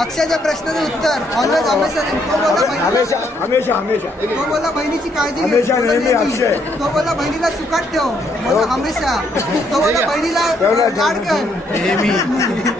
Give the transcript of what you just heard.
अक्षयच्या प्रश्नाचं उत्तर ऑलवेज हमेशा नाही. तो बोला हमेशा हमेशा हमेशा तो बोला बहिणीची काळजी घे. हमेशा बोला नेहमी अक्षय. तो बोला बहिणीला सुखात ठेव. बोला हमेशा. तो बोला बहिणीला लाड कर. नेहमी